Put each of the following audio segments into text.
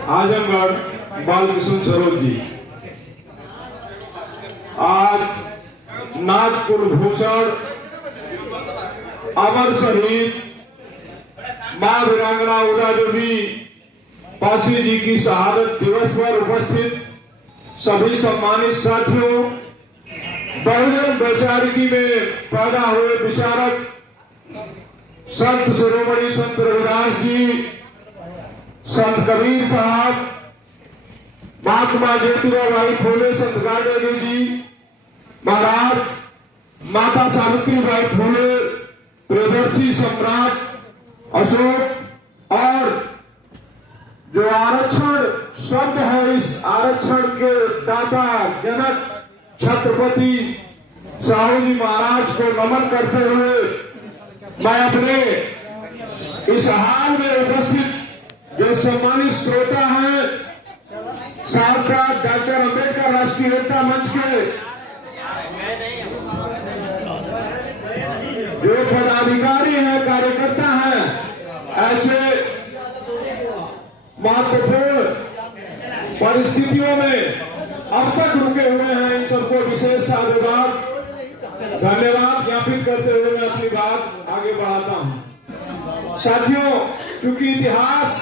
आजमगढ़ बालकृष्ण सरोज जी। आज नागपुर भूषण अमर शहीद मां वीरांगना उदा देवी पासी जी की शहादत दिवस पर उपस्थित सभी सम्मानित साथियों, बहुजन वैचारिकी में पैदा हुए विचारक संत शिरोमणि संत रविदास जी, संत कबीर साहब, महात्मा ज्योतिबा फूले, संत गाड़गे जी महाराज, माता सावित्रीबाई फूले, प्रियदर्शी सम्राट अशोक और जो आरक्षण शब्द है, इस आरक्षण के दाता जनक छत्रपति साहू जी महाराज को नमन करते हुए मैं अपने इस हाल में उपस्थित जो सम्मानित श्रोता हैं, साथ साथ डॉक्टर अंबेडकर राष्ट्रीय एकता मंच के जो पदाधिकारी हैं, कार्यकर्ता हैं, ऐसे महत्वपूर्ण परिस्थितियों में अब तक रुके हुए हैं, इन सबको विशेष साधुवाद धन्यवाद ज्ञापित करते हुए मैं अपनी बात आगे बढ़ाता हूं। साथियों, चूंकि इतिहास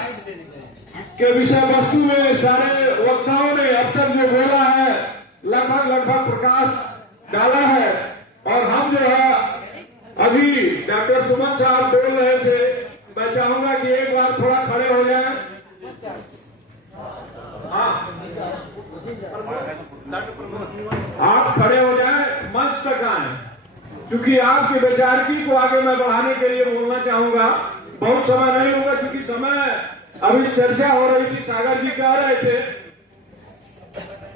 के विषय वस्तु में सारे वक्ताओं ने अब तक जो बोला है लगभग प्रकाश डाला है, और हम जो है अभी डॉक्टर सुमन साहब बोल रहे थे, मैं चाहूंगा कि एक बार थोड़ा खड़े हो जाएं। आप खड़े हो जाएं, मंच तक आए, क्योंकि आपकी विचारकी को आगे मैं बढ़ाने के लिए बोलना चाहूंगा। बहुत समय नहीं होगा, क्योंकि समय अभी चर्चा हो रही थी, सागर जी कह रहे थे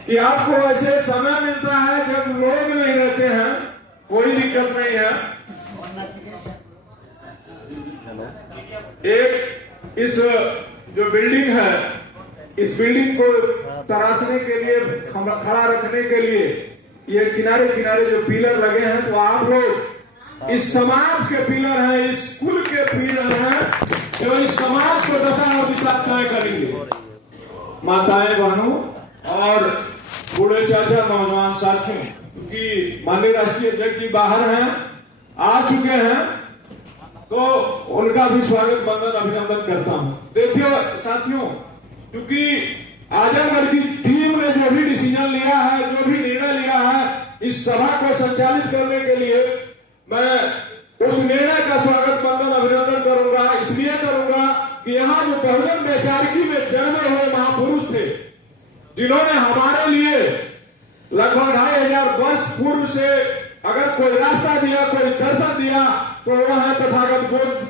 कि आपको ऐसे समय मिलता है जब लोग नहीं रहते हैं, कोई दिक्कत नहीं है। एक इस जो बिल्डिंग है, इस बिल्डिंग को तराशने के लिए, खड़ा रखने के लिए ये किनारे किनारे जो पिलर लगे हैं, तो आप लोग इस समाज के पिलर हैं, इस कुल के पिलर हैं जो इस समाज को दशा और दिशा तय करेंगे। माताएं, बहनों और बूढ़े चाचा, नौजवान साथियों, क्योंकि माननीय राष्ट्रीय अध्यक्ष जी बाहर हैं, आ चुके हैं, तो उनका भी स्वागत वंदन अभिनंदन करता हूं। देखिए साथियों, क्योंकि आजमगढ़ की टीम ने जो भी डिसीजन लिया है, जो भी निर्णय लिया है, इस सभा को संचालित करने के लिए मैं उस निर्णय का स्वागत वंदन अभिनंदन करूंगा। इसलिए करूंगा कि यहाँ जो बहुजन वैचारिकी में जन्मे हुए महापुरुष थे, जिन्होंने हमारे लिए लगभग 2500 वर्ष पूर्व से अगर कोई रास्ता दिया, कोई दर्शन दिया, तो वह है तथागत बुद्ध,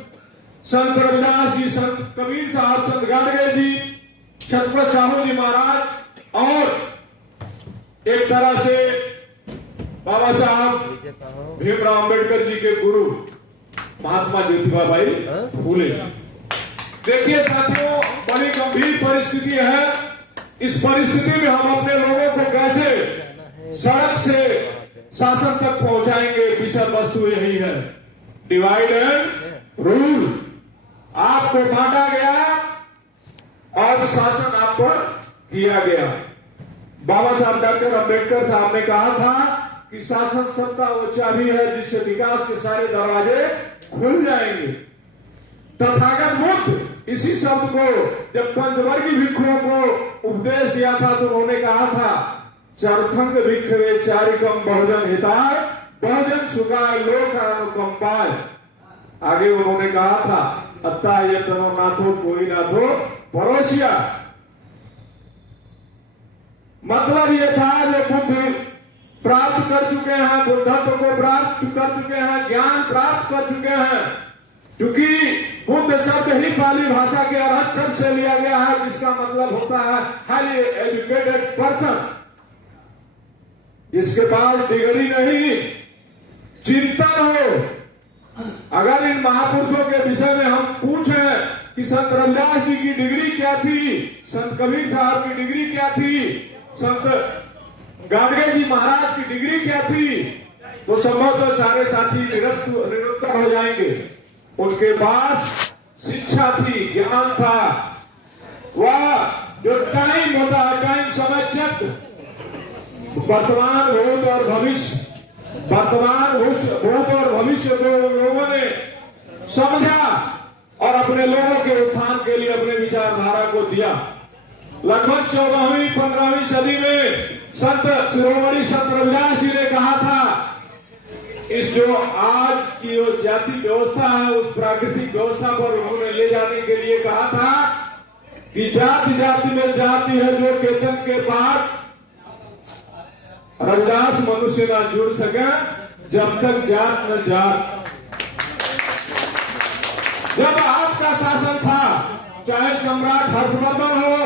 संत रविदास जी, संत कबीर साहब, संत गाड़गे जी, छत्रपति साहू जी महाराज, और एक तरह से बाबा साहब भीमराव अंबेडकर जी के गुरु महात्मा ज्योतिबा फूले। देखिए साथियों, बड़ी गंभीर परिस्थिति है। इस परिस्थिति में हम अपने लोगों को कैसे सड़क से शासन तक पहुंचाएंगे, विषय वस्तु यही है। डिवाइड एंड रूल, आपको बांटा गया और शासन आप पर किया गया। बाबा साहब डॉक्टर अंबेडकर साहब ने कहा था कि शासन सत्ता वो चाबी है जिससे विकास के सारे दरवाजे खुल जाएंगे। तथागत बुद्ध इसी शब्द को जब पंचवर्गीय भिक्षुओं को उपदेश दिया था, तो उन्होंने कहा था, चरथंग भिक्षवे चारिकम बहुजन हिताय, बहुजन सुखाय लोक अनुकंपाय। आगे उन्होंने कहा था, अत्ता यत्नो नाथो कोई नाथो परोसिया। मतलब ये था, जो बुद्ध प्राप्त कर चुके हैं, बुद्धत्व को प्राप्त कर चुके हैं, ज्ञान प्राप्त कर चुके हैं, क्योंकि बुद्ध शब्द ही पाली भाषा के अर्थ शब्द से लिया गया है, जिसका मतलब होता है हाईली एजुकेटेड पर्सन, जिसके पास डिग्री नहीं, चिंतन हो। अगर इन महापुरुषों के विषय में हम पूछें कि संत रविदास जी की डिग्री क्या थी, संत कबीर साहब की डिग्री क्या थी, संत गाड़गे जी महाराज की डिग्री क्या थी, तो संभवतः सारे साथी निरुत्तर हो जाएंगे। उनके पास शिक्षा थी, ज्ञान था, वह जो टाइम होता है, टाइम समय चक्र, वर्तमान भूत और भविष्य, वर्तमान भूत और भविष्य को लोगों ने समझा और अपने लोगों के उत्थान के लिए अपने विचारधारा को दिया। लगभग 14वीं 15वीं सदी में संत शिरोमणि संत रविदास जी ने कहा था, इस जो आज की जो जाति व्यवस्था है उस प्राकृतिक व्यवस्था पर उन्होंने ले जाने के लिए कहा था कि जाति जाति में जाति है जो केतन के बाद रविदास मनुष्य ना जुड़ सके जब तक जात न जात। जब आपका शासन था, चाहे सम्राट हर्षवर्धन हो,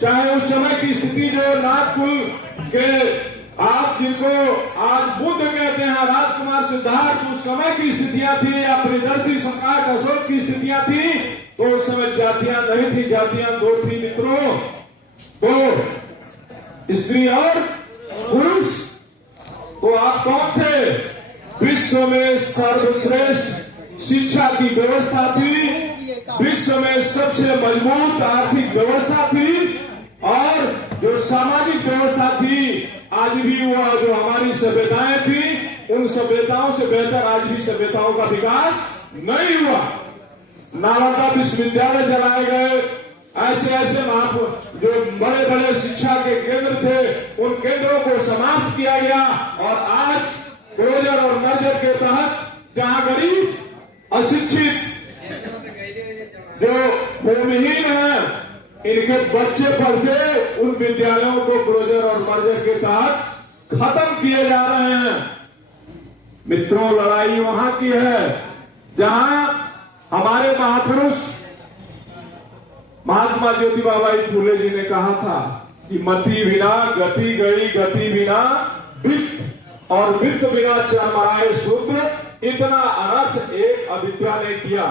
चाहे उस समय की स्थिति जो नाथकुल के आप जिनको आज बुद्ध कहते हैं, राजकुमार सिद्धार्थ, उस समय की स्थितियां थी, या प्रियदर्शी सम्राट अशोक की स्थितियां थी, तो उस समय जातियां नहीं थी, जातियां दो थी मित्रों, तो स्त्री और पुरुष। तो आप कौन थे? विश्व में सर्वश्रेष्ठ शिक्षा की व्यवस्था थी, विश्व में सबसे मजबूत आर्थिक व्यवस्था थी, और जो सामाजिक व्यवस्था थी, आज भी वह जो हमारी सभ्यताएं थी, उन सभ्यताओं से बेहतर आज भी सभ्यताओं का विकास नहीं हुआ। नालंदा विश्वविद्यालय जलाए गए, ऐसे ऐसे जो बड़े बड़े शिक्षा के केंद्र थे, उन केंद्रों को समाप्त किया गया, और आज क्रोजर और मर्जर के तहत जहां गरीब अशिक्षित जो भूमिहीन है इनके बच्चे पढ़ते, उन विद्यालयों को क्रोजर और मर्जर के तहत खत्म किए जा रहे हैं। मित्रों, लड़ाई वहां की है जहां हमारे महापुरुष महात्मा ज्योतिबा बाई फूले जी ने कहा था कि मति बिना गति गई, गति बिना वित्त, और वित्त बिना चरमराए शूद्र, इतना अनर्थ एक अविद्या ने किया।